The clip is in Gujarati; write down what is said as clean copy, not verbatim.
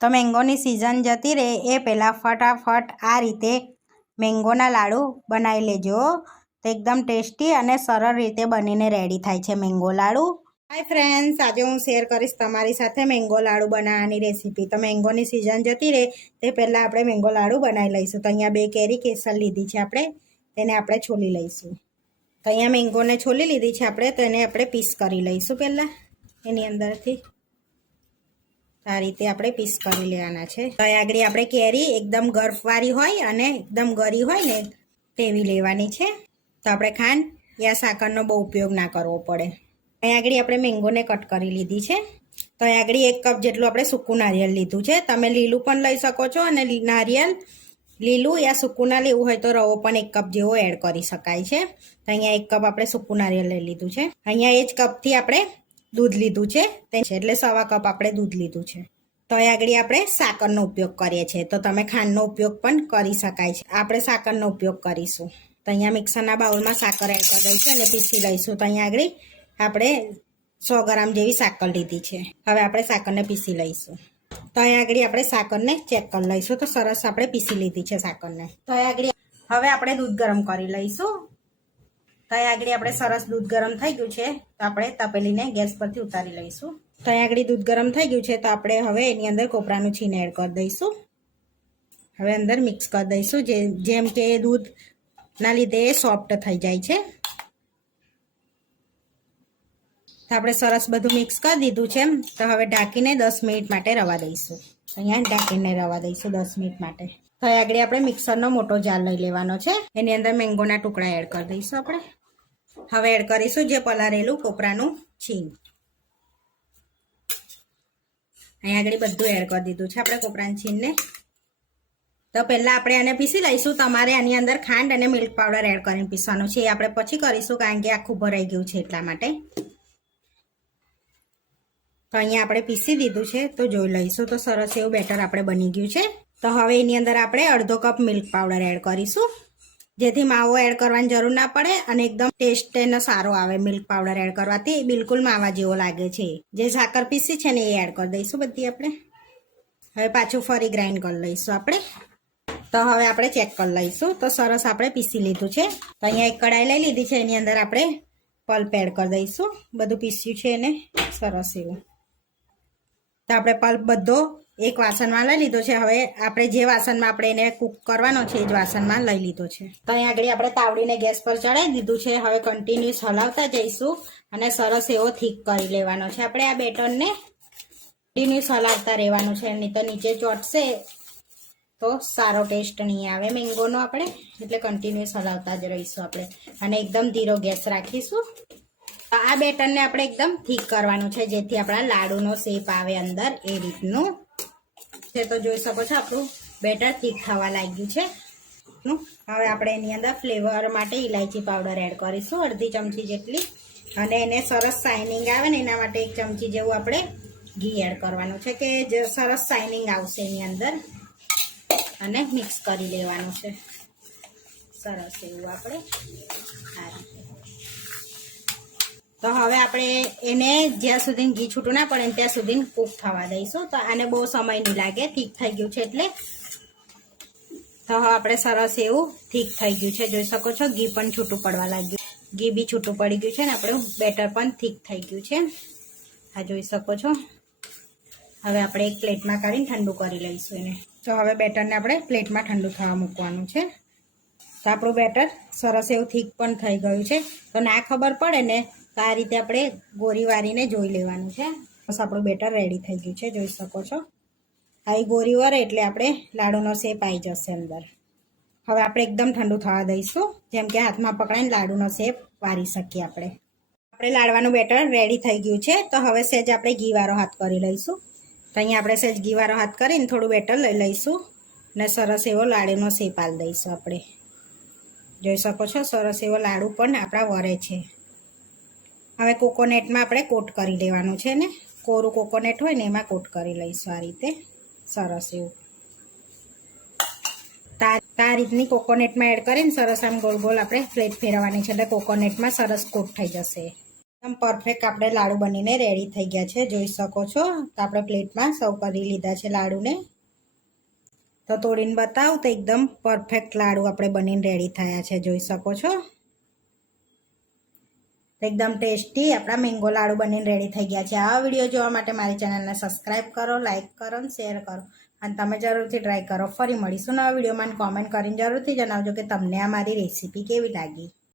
તો મેંગોની સિઝન જતી રહે એ પહેલાં ફટાફટ આ રીતે મેંગોના લાડુ બનાવી લેજો. તો એકદમ ટેસ્ટી અને સરળ રીતે બનીને રેડી થાય છે મેંગો લાડુ. હાય ફ્રેન્ડ્સ, આજે હું શેર કરીશ તમારી સાથે મેંગો લાડુ બનાવવાની રેસીપી. તો મેંગોની સિઝન જતી રહે તે પહેલાં આપણે મેંગો લાડુ બનાવી લઈશું. તો અહીંયા 2 કેરી કેસર લીધી છે આપણે, તેને આપણે છોલી લઈશું. તો અહીંયા મેંગોને છોલી લીધી છે આપણે, તો એને આપણે પીસ કરી લઈશું પહેલાં એની અંદરથી. આ રીતે આપણે પીસ કરી લેવાના છે. તો આગળ આપણે કેરી એકદમ બરફવાળી હોય અને એકદમ ગળી હોય ને તેવી લેવાની છે. તો આપણે ખાંડ યા સાકરનો બહુ ઉપયોગ ના કરવો પડે. અહીં આગળ આપણે મેંગોને કટ કરી લીધી છે. તો અહીં આગળ 1 કપ જેટલું આપણે સૂકું નારિયેળ લીધું છે. તમે લીલું પણ લઈ શકો છો અને નારિયેળ લીલું યા સૂકું ના લેવું હોય તો રવો પણ 1 કપ જેવો એડ કરી શકાય છે. તો અહીંયા 1 કપ આપણે સૂકું નારિયેળ લઈ લીધું છે. અહીંયા એ જ કપથી આપણે દૂધ લીધું છે, એટલે 1/4 કપ આપણે દૂધ લીધું છે. તો અહીં આગળ આપણે સાકરનો ઉપયોગ કરીએ છીએ. તો તમે ખાંડનો ઉપયોગ પણ કરી શકાય છે. આપણે સાકરનો ઉપયોગ કરીશું. તો અહીંયા મિક્સરના બાઉલમાં સાકર એડ કરી દઈશું અને પીસી લઈશું. તો અહીંયા આગળ આપણે 100 ગ્રામ જેવી સાકર લીધી છે. હવે આપણે સાકરને પીસી લઈશું. તો અહીંયા આગળ આપણે સાકરને ચેક કરી લઈશું. તો સરસ આપણે પીસી લીધી છે સાકરને. તો અહીંયા આગળ હવે આપણે દૂધ ગરમ કરી લઈશું. તો અહીંયા આગળ આપણે સરસ દૂધ ગરમ થઈ ગયું છે, તો આપણે તપેલીને ગેસ પરથી ઉતારી લઈશું. તો અહીંયા આગળ દૂધ ગરમ થઈ ગયું છે, તો આપણે હવે એની અંદર કોપરાનું છીણ એડ કરી દઈશું. હવે અંદર મિક્સ કરી દઈશું, જેમ કે દૂધના લીધે સોફ્ટ થઈ જાય છે. તો આપણે સરસ બધું મિક્સ કરી દીધું છે. તો હવે ઢાંકીને 10 મિનિટ માટે રવા દઈશું. અહીંયા ઢાંકીને રવા દઈશું 10 મિનિટ માટે. તો આગળ આપણે મિક્સરનો મોટો જાર લઈ લેવાનો છે. એની અંદર મેંગોના ટુકડા એડ કરી દઈશું આપણે. હવે એડ કરીશું જે પલાળેલું કોપરાનું છીણ. અહીંયા આગળ બધું એડ કરી દીધું છે આપણે કોપરાનું છીણને. તો પહેલાં આપણે આને પીસી લઈશું. તમારે આની અંદર ખાંડ અને મિલ્ક પાવડર એડ કરીને પીસવાનું છે. એ આપણે પછી કરીશું, કારણ કે આખું ભરાઈ ગયું છે એટલા માટે. તો અહીંયા આપણે પીસી દીધું છે, તો જોઈ લઈશું. તો સરસ એવું બેટર આપણે બની ગયું છે. તો હવે એની અંદર આપણે અડધો કપ મિલ્ક પાવડર એડ કરીશું, જેથી માવો એડ કરવાની જરૂર ના પડે અને એકદમ ટેસ્ટ એનો સારો આવે. મિલ્ક પાવડર એડ કરવાથી બિલકુલ માવા જેવો લાગે છે. જે સાકર પીસી છે ને એ એડ કરી દઈશું બધી આપણે. હવે પાછું ફરી ગ્રાઇન્ડ કરી લઈશું આપણે. તો હવે આપણે ચેક કરી લઈશું. તો સરસ આપણે પીસી લીધું છે. તો અહીંયા એક કડાઈ લઈ લીધી છે, એની અંદર આપણે પલ્પ એડ કરી દઈશું. બધું પીસ્યું છે એને સરસ એવું. તો આપણે પલ્પ બધો એક વાસણમાં લઈ લીધો છે. હવે આપણે જે વાસણમાં આપણે એને કૂક કરવાનો છે એ જ વાસણમાં લઈ લીધો છે. તો અહીં આગળ આપણે તાવડીને ગેસ પર ચડાવી દીધું છે. હવે કન્ટિન્યુઅસ હલાવતા જઈશું અને સરસ એવો થીક કરી લેવાનો છે. આપણે આ બેટરને કન્ટિન્યુઅસ હલાવતા રહેવાનું છે, નહીં તો નીચે ચોટશે તો સારો ટેસ્ટ નહીં આવે મેંગોનો. આપણે એટલે કન્ટિન્યુઅસ હલાવતા જ રહીશું આપણે, અને એકદમ ધીરો ગેસ રાખીશું. આ બેટરને આપણે એકદમ થીક કરવાનું છે, જેથી આપણા લાડુનો શેપ આવે અંદર એ રીતનું છે. તો જોઈ શકો છો આપણું બેટર થીક થવા લાગ્યું છે. હવે આપણે એની અંદર ફ્લેવર માટે ઇલાયચી પાવડર એડ કરીશું, અડધી ચમચી જેટલી. અને એને સરસ શાઇનિંગ આવે ને એના માટે 1 ચમચી જેવું આપણે ઘી એડ કરવાનું છે, કે સરસ શાઇનિંગ આવશે એની અંદર. અને મિક્સ કરી લેવાનું છે સરસ એવું આપણે આ રીતે. તો હવે આપણે એને જ્યાં સુધી ઘી છૂટું ના પડે ત્યાં સુધી કૂક થવા દઈશું. તો આને બહુ સમય નહીં લાગે, થીક થઈ ગયું છે એટલે. તો હવે આપણે સરસ એવું થીક થઈ ગયું છે, જોઈ શકો છો. ઘી પણ છૂટું પડવા લાગ્યું, ઘી બી છૂટું પડી ગયું છે ને આપણું બેટર પણ થીક થઈ ગયું છે. આ જોઈ શકો છો. હવે આપણે એક પ્લેટમાં કાઢીને ઠંડુ કરી લઈશું એને. તો હવે બેટરને આપણે પ્લેટમાં ઠંડુ થવા મૂકવાનું છે. તો આપણું બેટર સરસ એવું થીક પણ થઈ ગયું છે. તો ના ખબર પડે ને તો આ રીતે આપણે ગોરી વારીને જોઈ લેવાનું છે. બસ આપણું બેટર રેડી થઈ ગયું છે, જોઈ શકો છો. આવી ગોરી વરે એટલે આપણે લાડુનો શેપ આવી જશે અંદર. હવે આપણે એકદમ ઠંડુ થવા દઈશું, જેમ કે હાથમાં પકડાઈને લાડુનો શેપ વારી શકીએ આપણે. આપણે લાડવાનું બેટર રેડી થઈ ગયું છે. તો હવે સહેજ આપણે ઘીવાળો હાથ કરી લઈશું. તો અહીંયા આપણે સહેજ ઘીવાળો હાથ કરીને થોડું બેટર લઈ લઈશું અને સરસ એવો લાડુનો શેપ આપી દઈશું આપણે. જોઈ શકો છો સરસ એવો લાડુ પણ આપણા વરે છે. હવે કોકોનટમાં આપણે કોટ કરી લેવાનું છે ને, કોરું કોકોનટ હોય ને એમાં કોટ કરી લઈશું આ રીતે સરસ એવું. આ રીતની કોકોનટમાં એડ કરીને સરસ આમ ગોળ ગોળ આપણે પ્લેટ ફેરવવાની છે, એટલે કોકોનટમાં સરસ કોટ થઈ જશે. એકદમ પરફેક્ટ આપણે લાડુ બનીને રેડી થઈ ગયા છે, જોઈ શકો છો. તો આપણે પ્લેટમાં સર્વ કરી લીધા છે લાડુને. તો તોડીને બતાવું તો એકદમ પરફેક્ટ લાડુ આપણે બનીને રેડી થયા છે, જોઈ શકો છો. એકદમ ટેસ્ટી આપણા મેંગો લાડુ બનીને રેડી થઈ ગયા છે. આ વિડીયો જોવા માટે મારી ચેનલને સબસ્ક્રાઈબ કરો, લાઇક કરો અને શેર કરો. અને તમે જરૂરથી ટ્રાય કરો. ફરી મળીશું નવા વિડીયોમાં. કોમેન્ટ કરીને જરૂરથી જણાવજો કે તમને આ મારી રેસીપી કેવી લાગી.